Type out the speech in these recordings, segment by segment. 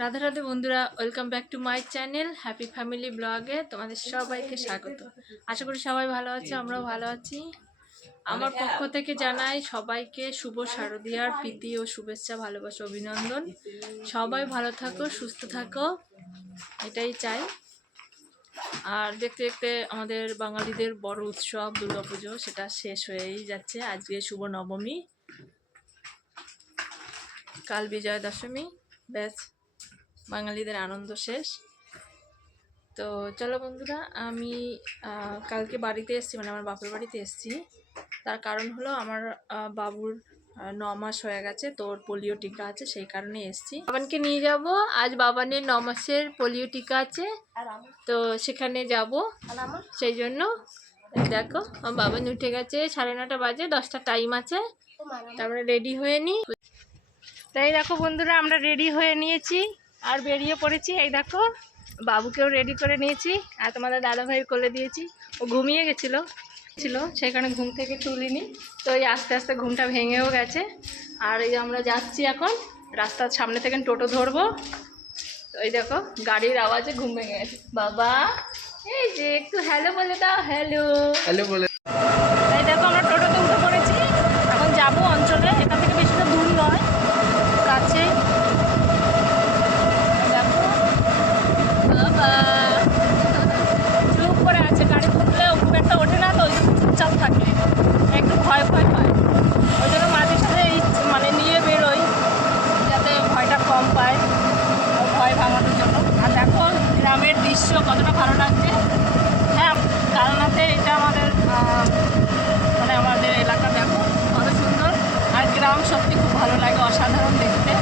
রাধে রাধে বন্ধুরা, welcome back to my channel happy family ব্লগে তোমাদের সবাইকে স্বাগত। আশা করি সবাই ভালো আছে, আমরাও ভালো আছি। আমার পক্ষ থেকে জানাই সবাইকে শুভ শারদীয়ার প্রীতি ও শুভেচ্ছা, ভালোবাসা, অভিনন্দন। সবাই ভালো থাকো, সুস্থ থাকো, এটাই চাই। আর দেখতে দেখতে আমাদের বাঙালিদের বড় উৎসব দুর্গাপুজো সেটা শেষ হয়েই যাচ্ছে। আজকে শুভ নবমী, কাল বিজয়া দশমী, ব্যাস বাঙালিদের আনন্দ শেষ। তো চলো বন্ধুরা, আমি কালকে বাড়িতে এসেছি, মানে আমার বাপের বাড়িতে এসেছি। তার কারণ হলো আমার বাবুর 9 মাস হয়ে গেছে, তোর পোলিও টিকা আছে, সেই কারণে এসেছি। বাবানকে নিয়ে যাব, আজ বাবানের 9 মাসের পোলিও টিকা আছে, তো সেখানে যাব। সেই জন্য দেখো আমার বাবান উঠে গেছে, 9:30 বাজে, 10টা টাইম আছে, তারপরে রেডি হয়ে নিই। তাই দেখো বন্ধুরা, আমরা রেডি হয়ে নিয়েছি আর বেরিয়ে পড়েছি। এই দেখো বাবুকেও রেডি করে নিয়েছি আর তোমাদের দাদাভাইয়ের কোলে দিয়েছি। ও ঘুমিয়ে গেছিল সেখানে ঘুম থেকে তুলিনি, তো এই আস্তে আস্তে ঘুমটা ভেঙেও গেছে। আর এই আমরা যাচ্ছি এখন, রাস্তার সামনে থেকে টোটো ধরবো। তো এই দেখো গাড়ির আওয়াজে ঘুম ভেঙে গেছে। বাবা এই যে একটু হ্যালো বলে দাও, হ্যালো হ্যালো বলে। এই দেখো আমরা টোটোতে উঠে পড়েছি, এখন যাবো অঞ্চলে। এখান থেকে বেশিটা দূর নয়, কাছে। দেখো বাবা চুপ করে আছে, গাড়ি তুললে খুব একটা ওঠে না, তো ওই জন্য চুপচাপ থাকে, একটু ভয় ভয় হয়। ওই জন্য মাঝে সাথে মানে নিয়ে বেরোই, যাতে ভয়টা কম পায়, ভয় ভাঙানোর জন্য। আর দেখো গ্রামের দৃশ্য কতটা ভালো লাগছে। হ্যাঁ, কালনাতে এটা আমাদের মানে আমাদের এলাকা, দেখো কত সুন্দর। আর গ্রাম সত্যি খুব ভালো লাগে, অসাধারণ দেখতে।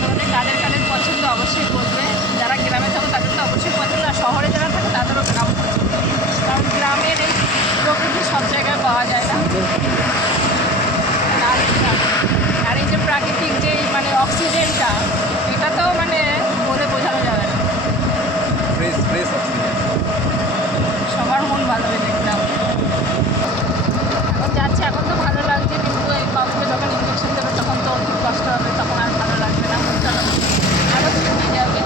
তোমাদের কাদের কাদের পছন্দ অবশ্যই বলবে। যারা গ্রামে থাকো তাদের তো অবশ্যই পছন্দ, আর শহরে যারা থাকে তাদেরও গ্রাম পছন্দ, কারণ গ্রামের এই প্রকৃতি সব জায়গায় পাওয়া যায় না। আর এই যে প্রাকৃতিক যে মানে অক্সিজেনটা, এটা তো মানে বলে বোঝানো যাবে না। সবার মন ভালো হয়ে দেখলাম। এখন যাচ্ছে, এখন তো ভালো লাগছে, কিন্তু এই বাবুকে যখন ইঞ্জেকশন দেবে তখন তো খুব কষ্ট হবে, তখন আর ভালো লাগবে না, মন খারাপ আরও ঘুমিয়ে যাবে,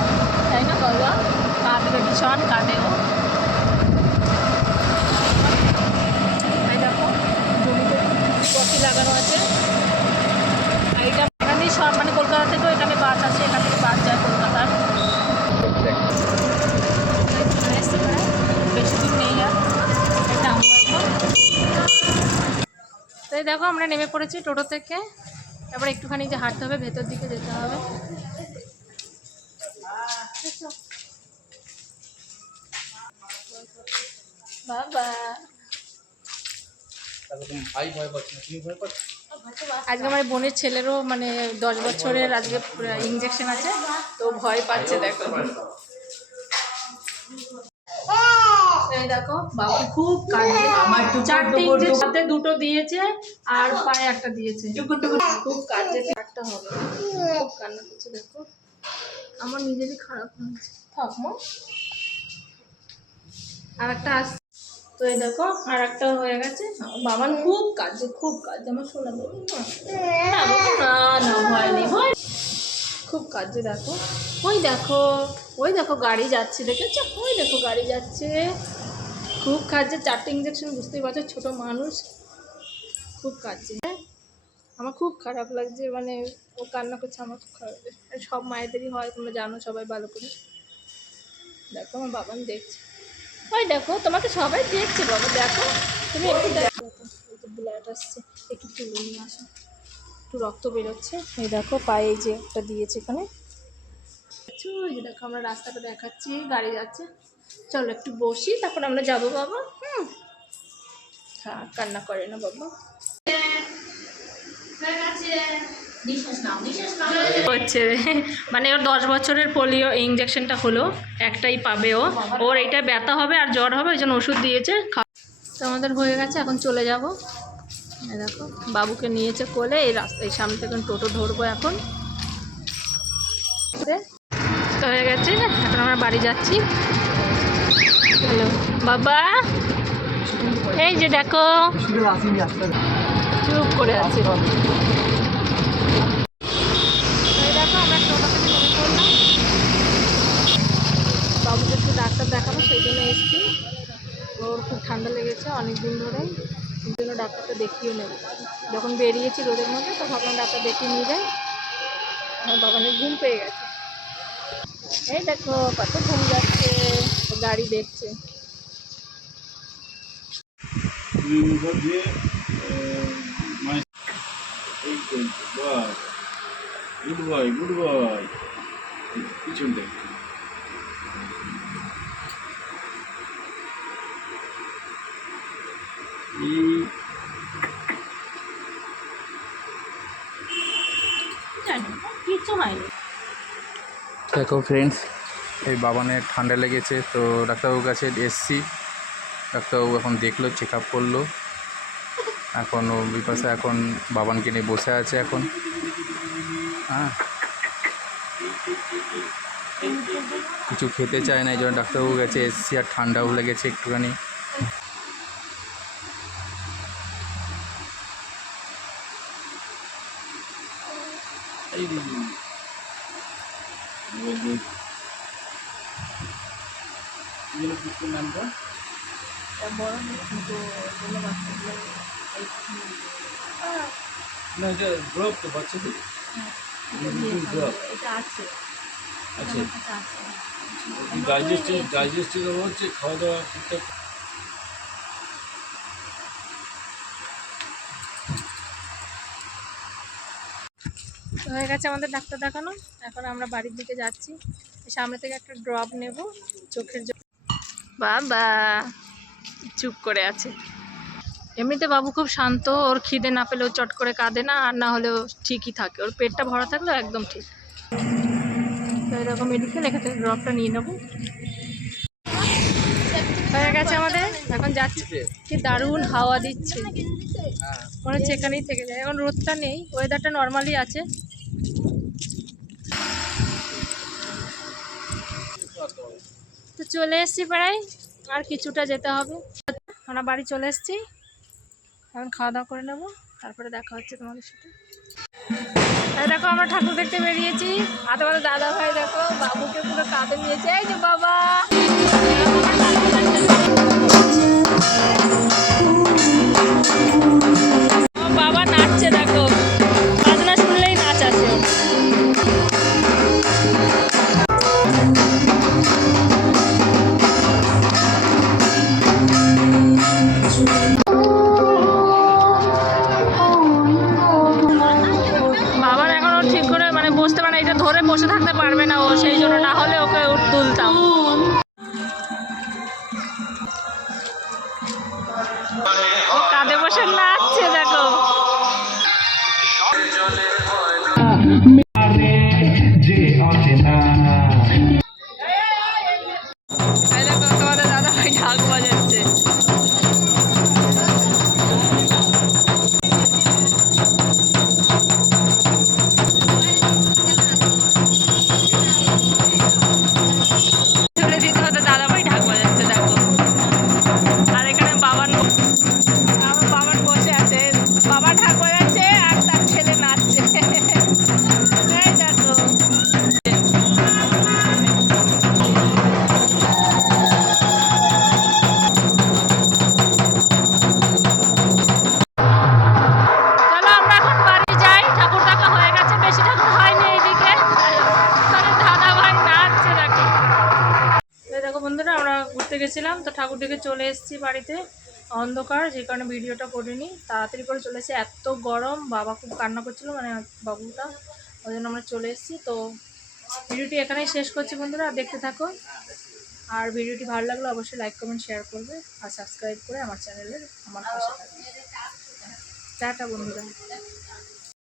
তাই না বাবা? কাঁদবে, ভীষণ কাঁদেও। তাই দেখো জমিতে কফি লাগানো আছে। আর এটা এখানেই সব মানে কলকাতা থেকেও এখানে বাস আছে, এখান থেকে বাস যায় কলকাতার। বেশি দূর নেই আর, এটা তাই দেখো আমরা নেমে পড়েছি টোটো থেকে। এবার একটুখানি যে হাঁটতে হবে, ভেতর দিকে যেতে হবে। বাবা আজকে আমার বোনের ছেলেরও মানে 10 বছরের আজকে ইঞ্জেকশন আছে, তো ভয় পাচ্ছে। দেখো দেখো বাবু খুব কাঁদছে, আমার 4টে ইঞ্জেকশন, হাতে 2টো দিয়েছে আর পায়ে একটা দিয়েছে। খুব কাঁদছে, 4টা হবে, খুব কান্না করছে। দেখো আমার নিজেরই খারাপ লাগছে। থাকবো আর একটা আস। তো এই দেখো আর একটা হয়ে গেছে। বাবান খুব কাঁদছে, খুব কাঁদছে। আমার শোনা বলুন না, না ভয় নেই, ভয় খুব কাঁদছে। দেখো ওই দেখো গাড়ি যাচ্ছে, দেখেছো? ওই দেখো গাড়ি যাচ্ছে, খুব কাঁদছে। 4টে ইঞ্জেকশন, বুঝতেই পারছো, ছোটো মানুষ, খুব কাঁদছে। আমার খুব খারাপ লাগছে, মানে ও কান্না করছে, আমার খুব খারাপ লাগছে। সব মায়েদেরই হয়, তোমরা জানো সবাই ভালো করে। দেখো আমার বাবান দেখছে, ওই দেখো তোমাকে সবাই দেখছে বাবা। দেখো তুমি একটু দেখো, ব্লাড আসছে, একটু তুলে নিয়ে আসো, একটু রক্ত বেরোচ্ছে। এই দেখো পায়ে যে একটা দিয়েছে এখানে। ওই যে দেখো আমরা রাস্তাটা দেখাচ্ছি, গাড়ি যাচ্ছে। চলো একটু বসি, তারপর আমরা যাবো বাবা। হ্যাঁ, কান্না করে না বাবা। হচ্ছে মানে ওর 10 বছরের পোলিও ইঞ্জেকশনটা হলো, একটাই পাবে ও। ওর এইটা ব্যথা হবে আর জ্বর হবে, ওই জন্য ওষুধ দিয়েছে। তো আমাদের হয়ে গেছে, এখন চলে যাব। দেখো বাবুকে নিয়েছে কোলে, এই রাস্তায় সামনে থেকে টোটো ধরবো এখন। তো হয়ে গেছে, এখন আমরা বাড়ি যাচ্ছি। হ্যালো বাবা, এই যে দেখো চুপ করে আছে। এই দেখো আমরা টোটো থেকে নেমে পড়লাম, বাবুকে একটু ডাক্তার দেখাবো সেই জন্য এসেছি। ওর খুব ঠান্ডা লেগেছে অনেক দিন ধরে, সেই জন্য ডাক্তারটা দেখিয়ে নেব। যখন বেরিয়েছি রোদের মধ্যে তো ভাবলাম ডাক্তার দেখিয়ে নিয়ে যাই। আমার বাবানের ঘুম পেয়ে গেছে। এই দেখো কত ঘুম যাচ্ছে, গাড়ি দেখছে। গুড বয় গুড বয় পিছন দেখ কিচ্ছু হয়নি। দেখো ফ্রেন্ডস, এই বাবানের ঠান্ডা লেগেছে তো ডাক্তারবাবুর কাছে এসছি। ডাক্তারবাবু এখন দেখলো, চেক আপ করলো। এখন ও বিপাশা এখন বাবানকে নিয়ে বসে আছে এখন। হ্যাঁ, কিছু খেতে চায় না, এই জন্য ডাক্তারবাবুর কাছে এসছি। আর ঠান্ডাও লেগেছে একটুখানি। নামটা না, এটা ড্রপ তো বাচ্চাদের ড্রপ। আচ্ছা, ডাইজেস্টিভ হচ্ছে, খাওয়া দাওয়া ঠিকঠাক। হয়ে গেছে আমাদের ডাক্তার দেখানো। এখন আমরা বাড়ির দিকে যাচ্ছি। সামনে থেকে একটা ড্রপ নেব চোখের জন্য। বাবা চুপ করে আছে। এমনিতে বাবু খুব শান্ত, ওর খিদে না পেলেও চট করে কাঁদে না, আর না হলেও ঠিকই থাকে। ওর পেটটা ভরা থাকলেও একদম ঠিক। তো এরকম মেডিসিন এখান থেকে ড্রপটা নিয়ে নেবো। হয়ে গেছে আমাদের, এখন যাচ্ছি। কি দারুণ হাওয়া দিচ্ছে, মনে হচ্ছে এখানেই থেকে যায়। এখন রোদটা নেই, ওয়েদারটা নর্মালি আছে। তো চলে এসছি প্রায়, আর কিছুটা যেতে হবে। আমরা বাড়ি চলে এসছি, এখন খাওয়া দাওয়া করে নেবো, তারপরে দেখা হচ্ছে তোমাদের সাথে। দেখো আমরা ঠাকুর দেখতে বেরিয়েছি। আর তোমাদের দাদা ভাই দেখো বাবুকে পুরো কাঁধে নিয়েছে। এই যে বাবা, বাবা নাচছে দেখো, বাজনা শুনলেই নাচ আসে। বাবার এখনো ঠিক করে মানে বসতে পারে না, এটা ধরে বসে থাকতে পারবে না ও, সেই জন্য না হলে ওকে তুলতাম। ও কাঁধে বসে নাচছে দেখো। দেখো তোমাদের দাদা ভাই ঢাক বাজাচ্ছে। দাদা ভাই ঢাক বাজাচ্ছে দেখো। আর এখানে আমার বাবার বসে আছে, বাবা ঢাক বাজাচ্ছে আর তার ছেলে নাচছে। এই দেখো গেছিলাম তো ঠাকুর দেখে চলে এসেছি বাড়িতে। অন্ধকার, যে কারণে ভিডিওটা করিনি, তাড়াতাড়ি করে চলে এসেছি। এত গরম, বাবা খুব কান্না করছিল মানে বাবুটা, ওই জন্য আমরা চলে এসেছি। তো ভিডিওটি এখানেই শেষ করছি বন্ধুরা, দেখতে থাকো। আর ভিডিওটি ভালো লাগলে অবশ্যই লাইক কমেন্ট শেয়ার করবে আর সাবস্ক্রাইব করে আমার চ্যানেলে আমার পাশে থাকবে। টাটা বন্ধুরা।